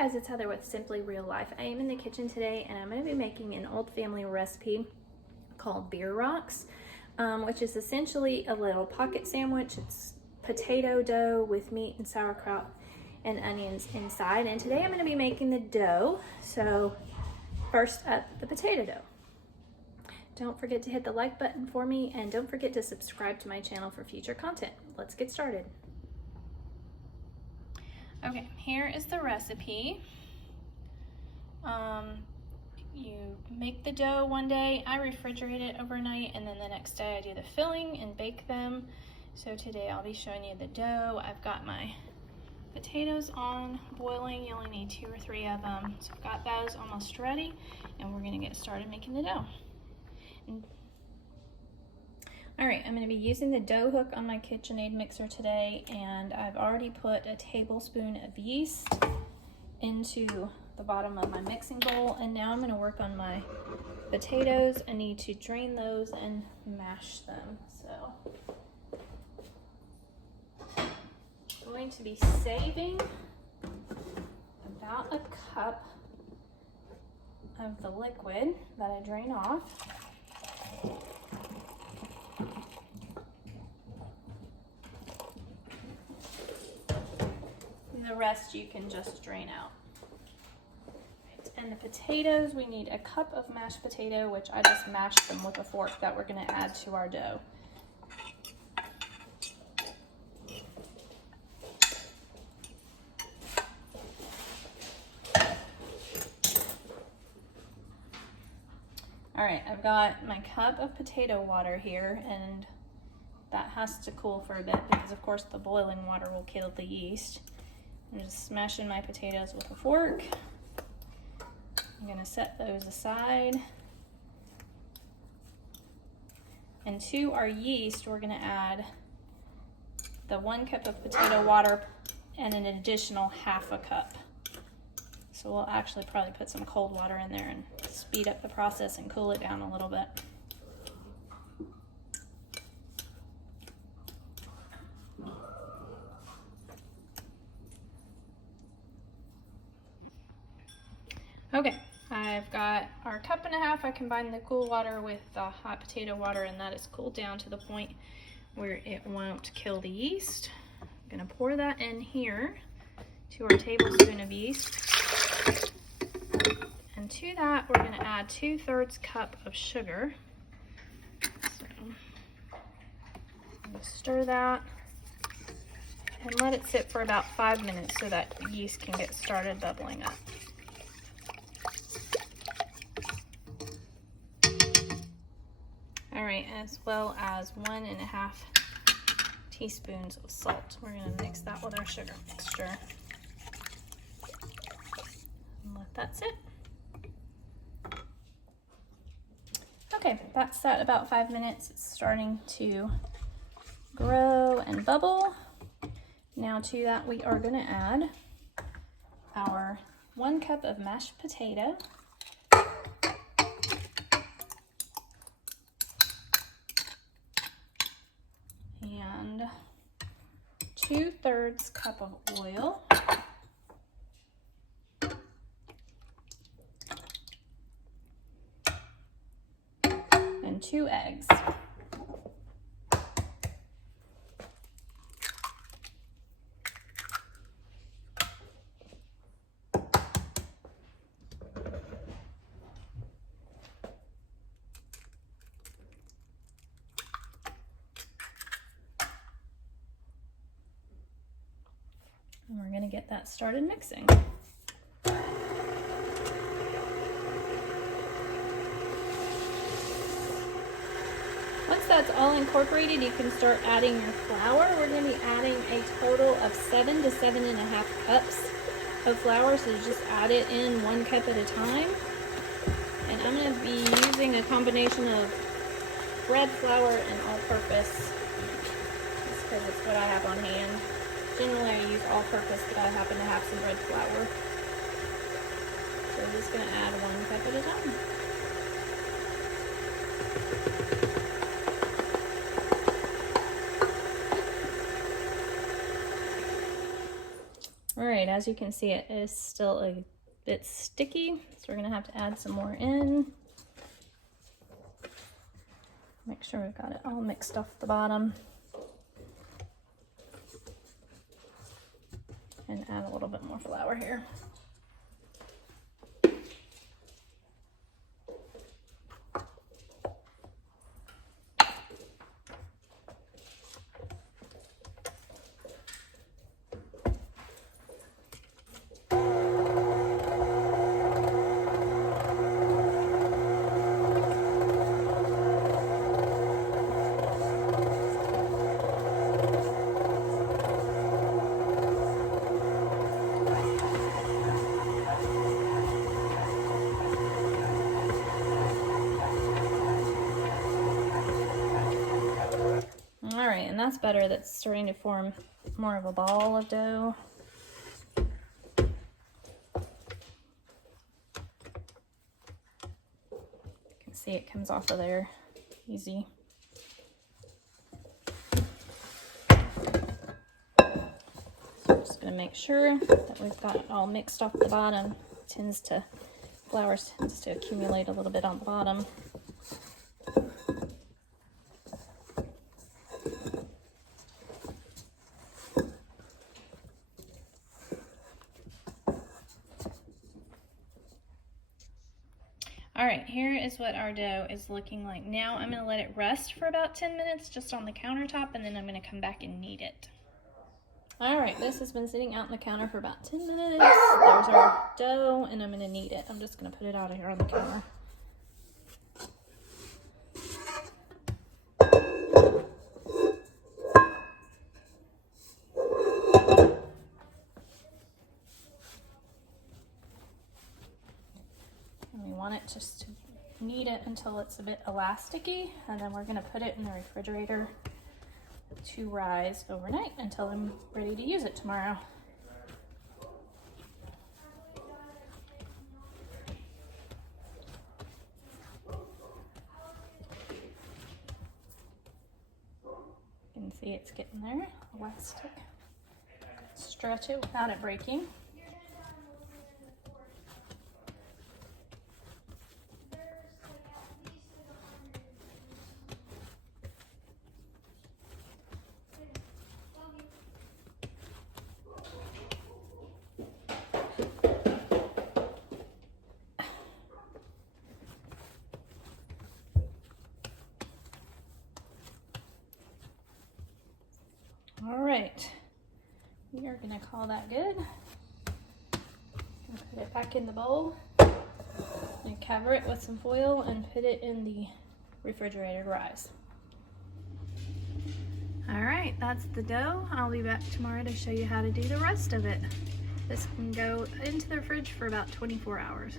guys, it's Heather with Simply Real Life. I am in the kitchen today and I'm going to be making an old family recipe called Bierocks, which is essentially a little pocket sandwich. It's potato dough with meat and sauerkraut and onions inside. And today I'm going to be making the dough. So first up, the potato dough. Don't forget to hit the like button for me and don't forget to subscribe to my channel for future content. Let's get started. Okay, here is the recipe. You make the dough one day, I refrigerate it overnight, and then the next day I do the filling and bake them. So today I'll be showing you the dough. I've got my potatoes on boiling. You only need 2 or 3 of them. So I've got those almost ready, and we're gonna get started making the dough. All right, I'm going to be using the dough hook on my KitchenAid mixer today, and I've already put a tablespoon of yeast into the bottom of my mixing bowl, and now I'm going to work on my potatoes. I need to drain those and mash them. So I'm going to be saving about a cup of the liquid that I drain off. The rest you can just drain out. And the potatoes, we need a cup of mashed potato, which I just mashed them with a fork that we're going to add to our dough. All right, I've got my cup of potato water here, and that has to cool for a bit because of course the boiling water will kill the yeast. I'm just smashing my potatoes with a fork. I'm gonna set those aside. And to our yeast, we're gonna add the 1 cup of potato water and an additional ½ a cup. So we'll actually probably put some cold water in there and speed up the process and cool it down a little bit. Okay, I've got our 1.5 cups. I combined the cool water with the hot potato water, and that is cooled down to the point where it won't kill the yeast. I'm gonna pour that in here to our tablespoon of yeast. And to that, we're gonna add 2/3 cup of sugar. So I'm gonna stir that and let it sit for about 5 minutes so that the yeast can get started bubbling up. All right, as well as 1.5 teaspoons of salt. We're gonna mix that with our sugar mixture. And let that sit. Okay, that's at about 5 minutes. It's starting to grow and bubble. Now to that, we are gonna add our 1 cup of mashed potato. And 2/3 cup of oil. And 2 eggs. And we're going to get that started mixing. Once that's all incorporated, you can start adding your flour. We're going to be adding a total of 7 to 7.5 cups of flour, so just add it in 1 cup at a time. And I'm going to be using a combination of bread flour and all-purpose, just because it's what I have on hand. Generally I use all-purpose, but I happen to have some bread flour. So I'm just going to add 1 cup at a time. All right, as you can see, it is still a bit sticky, so we're gonna have to add some more in. Make sure we've got it all mixed off the bottom. And add a little bit more flour here. All right, and that's better. That's starting to form more of a ball of dough. You can see it comes off of there easy. So I'm just gonna make sure that we've got it all mixed off the bottom. Flour tends to accumulate a little bit on the bottom. All right, here is what our dough is looking like. Now I'm gonna let it rest for about 10 minutes just on the countertop, and then I'm gonna come back and knead it. All right, this has been sitting out on the counter for about 10 minutes. There's our dough, and I'm gonna knead it. I'm just gonna put it out here on the counter. We want it just to knead it until it's a bit elasticy, and then we're going to put it in the refrigerator to rise overnight until I'm ready to use it tomorrow. You can see it's getting there, elastic. Stretch it without it breaking. All right, we are gonna call that good. Put it back in the bowl and cover it with some foil and put it in the refrigerator to rise. All right, that's the dough. I'll be back tomorrow to show you how to do the rest of it. This can go into the fridge for about 24 hours.